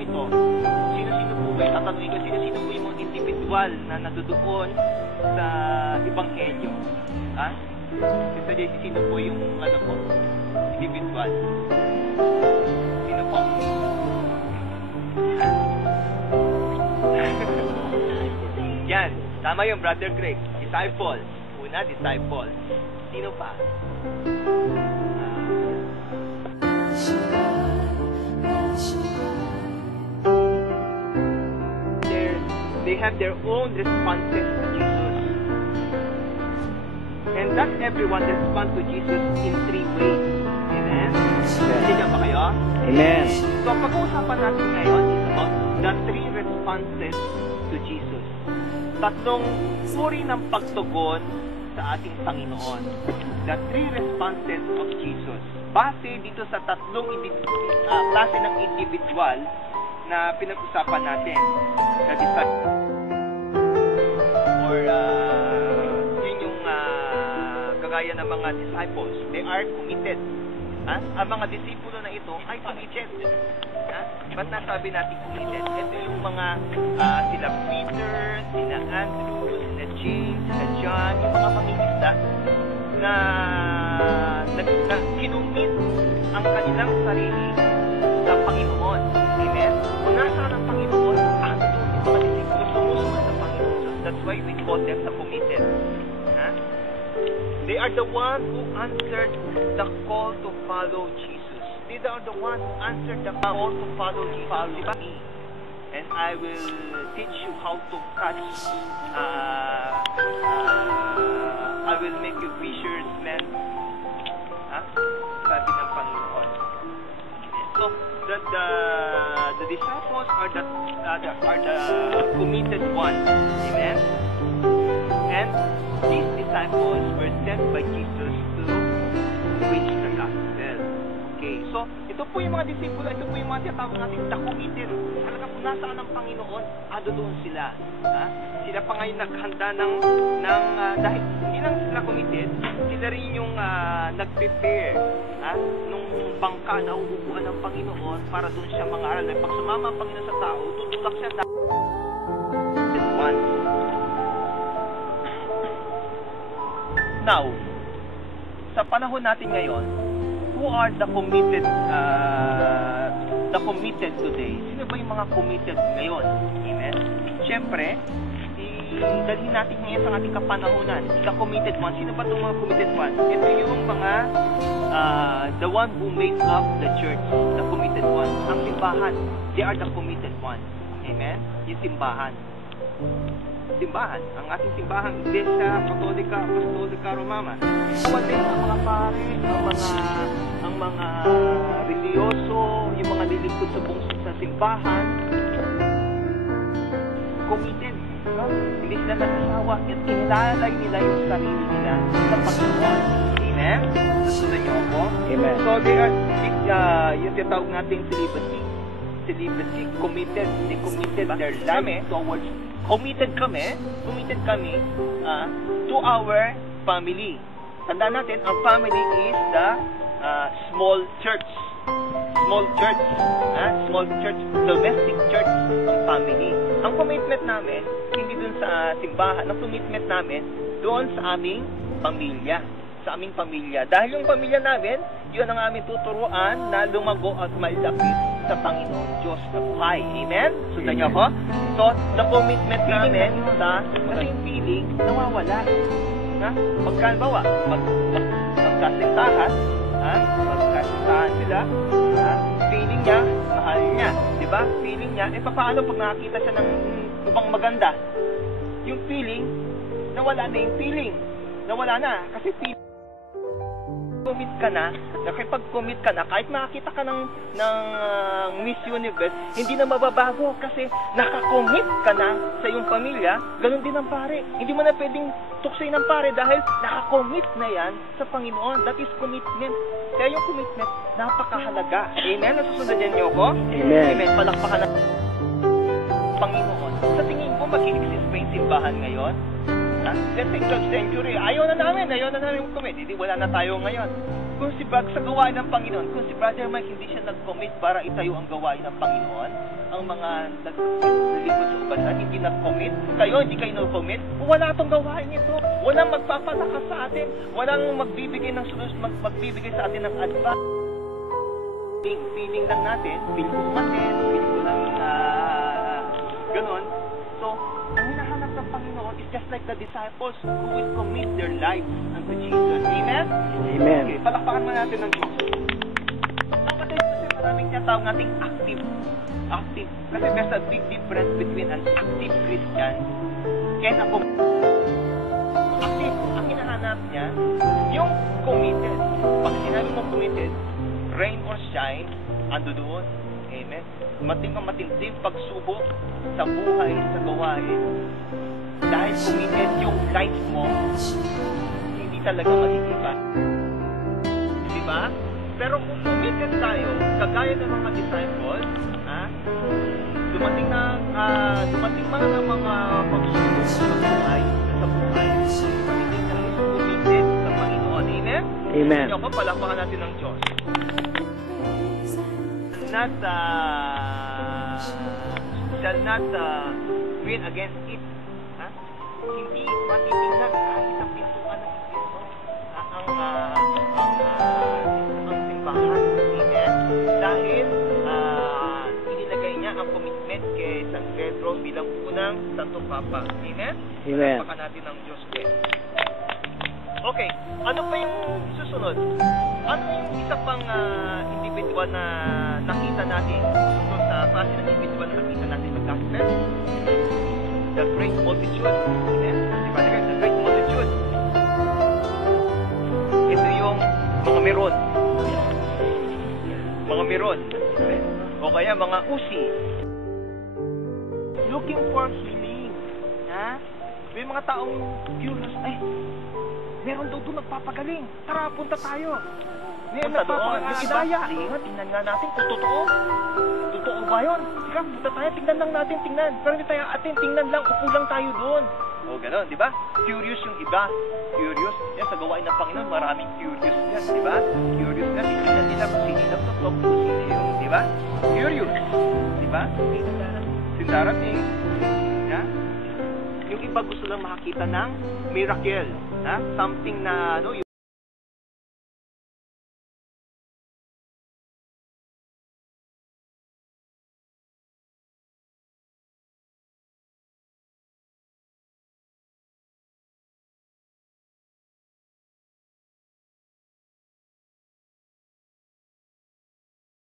mga ito, sino-sino po ba? Tatanungin ko, sino-sino po yung mga individual na nadudoon sa Ebanghelyo? Ha? Sister Jessie, sino po yung ano po? Individual? Sino po? Yan, tama yung Brother Greg. Disciples. Una, disciples. Sino pa? They have their own responses to Jesus. And not everyone responds to Jesus in 3 ways. Amen? Sige ba kayo? Amen. So, pag-uusapan natin ngayon is about the 3 responses to Jesus. Tatlong uri ng pagtugon sa ating Panginoon. The 3 responses of Jesus. Base dito sa tatlong klase ng individual na pinag-usapan natin. The disciples. Or yun yung kagaya ng mga disciples. They are committed. Ang mga disipulo na ito ay committed. Ba't nasabi natin committed? Ito yung mga sila Peter, sila Andrew, sila James, sila John, yung mga mangingisda na kinumit ang kanilang sarili sa Panginoon. Amen? Kung nasaan ang Panginoon, ano doon yung mga disipulo sumusunod sa Panginoon. So that's why we call them the committed. They are the one who answered the call to follow Jesus. They are the one who answered the call to follow Jesus. Follow me, and I will teach you how to catch. I will make you fishers men. Sabi ng Panginoon. So the disciples are the committed ones. Amen. And these disciples were sent by Jesus to preach the gospel. Okay, so ito po yung mga disipulo, ito po yung mga tinatawag natin the committed. Talaga kung nasaan ang Panginoon, doon sila. Sila pa ngayon naghanda dahil hindi lang sila committed, sila rin yung nag-prepare nung bangka na uubuan ng Panginoon para doon siya mangaral. Pag sumama ang Panginoon sa tao, tutulak siya na once. Now, sa panahon natin ngayon, who are the committed today? Sino ba yung mga committed ngayon? Amen? Siyempre, dalhin natin ngayon sa ating kapanahunan. The committed one. Sino ba itong mga committed one? Ito yung mga the one who make up the church. The committed one. Ang simbahan. They are the committed one. Amen? Yung simbahan. Ang ating simbahan, Iglesia Apostolica Romana. Pati ang mga pare, ang mga religyoso, yung mga lilingkod sa simbahan, committed. Hindi sila nagsasawa at inilalay nila yung sarili nila sa Panginoon. Amen? Susunod niyo ako? Amen. So they are, yung tinatawag nating celibacy, committed. They committed their life towards committed kami to our family. Tandaan natin, ang family is the small church, domestic church, ang family. Ang commitment namin, hindi dun sa simbahan, ang commitment namin doon sa aming pamilya. Dahil yung pamilya namin, yun ang aming tuturuan na lumago at malapit sa Panginoon Diyos na buhay. Amen? Sundan niyo ako? So, the commitment namin kasi yung feeling, nawawala. Pagkalbawa, magkasintahan sila, feeling niya, mahal niya. Diba? Feeling niya, paano pag nakakita siya ng ibang maganda? Yung feeling, nawala na yung feeling. Nawala na. Kasi feeling, pag-commit ka na, kahit makakita ka ng Miss Universe, hindi na mababago kasi nakakommit ka na sa iyong pamilya. Ganun din ang pare. Hindi mo na pwedeng tuksay ng pare dahil nakakommit na yan sa Panginoon. That is commitment. Kaya yung commitment, napakahalaga. Amen? Nasusundan niyo ako? Amen. Amen. Palakpakan na Panginoon. Sa tingin mo, mag-i-exist pa yung simbahan ngayon? Let's say 12th century, ayaw na namin commit. Hindi, wala na tayo ngayon. kung sa gawain ng Panginoon, kung si Brother Mike hindi siya nag-commit para itayo ang gawain ng Panginoon, ang mga naglilingkod sa ubasan, hindi nag-commit, kayo hindi kayo nag-commit, wala itong gawain ito. Walang magpapalakas sa atin, walang magbibigay ng magbibigay sa atin ng advice. Feeling lang natin, feel ko natin, feel ko lang ganon. So, ang hinahanap ng Panginoon is just like the disciples who will commit their lives unto Jesus. Amen? Amen. Okay, palakpakan mo natin ng Diyos. Kasi maraming tinatawag nating active. Active. Kasi there's a big difference between an active Christian and a active. Ang hinahanap niya, yung committed. Pag sinabi mo committed, rain or shine, ando doon. Amen. Matinding pagsubok sa buhay, sa gawain. Dahil committed yung life mo, hindi talaga malilipat. Diba? Pero kung committed tayo, kagaya ng mga disciples, dumating mga pagsubok sa buhay, hindi tayo committed sa Panginoon. Amen? Amen. Kaya ako, palakpakan natin ng Diyos. Shall not win against it. Hindi matitingnan kahit ang pintuan ng impyerno ang simbahan. Amen? Dahil inilagay niya ang commitment kay San Pedro bilang unang Santo Papa. Amen? Amen. Palakpakan natin ng Diyos din. Okay, ano pa yung susunod? Ano yung isa pang individual na nakita natin? Susunod sa klase ng individual na nakita natin sa gospel? The great multitude. Amen? Diba? The great multitude. Ito yung mga meron. Mga meron. Okay? O kaya mga usi. Looking for healing. Ha? May mga taong curious. Meron daw doon nagpapagaling. Tara, punta tayo. Meron nagpapagaling. Idaya. Tingnan nga natin kung totoo. Totoo ba yun? Sige, punta tayo. Tingnan lang natin. Tingnan. Pero hindi tayo atin. Tingnan lang. Upo lang tayo doon. O, gano'n. Di ba? Curious yung iba. Curious. Yan, sa gawain ng Panginoon, maraming curious yan. Di ba? Curious nga. Tingnan nila kung sino lang totoo. Kung sino yung, di ba? Curious. Di ba? Sindarating. Ya? Yung iba gusto lang makakita ng miracle. Something na,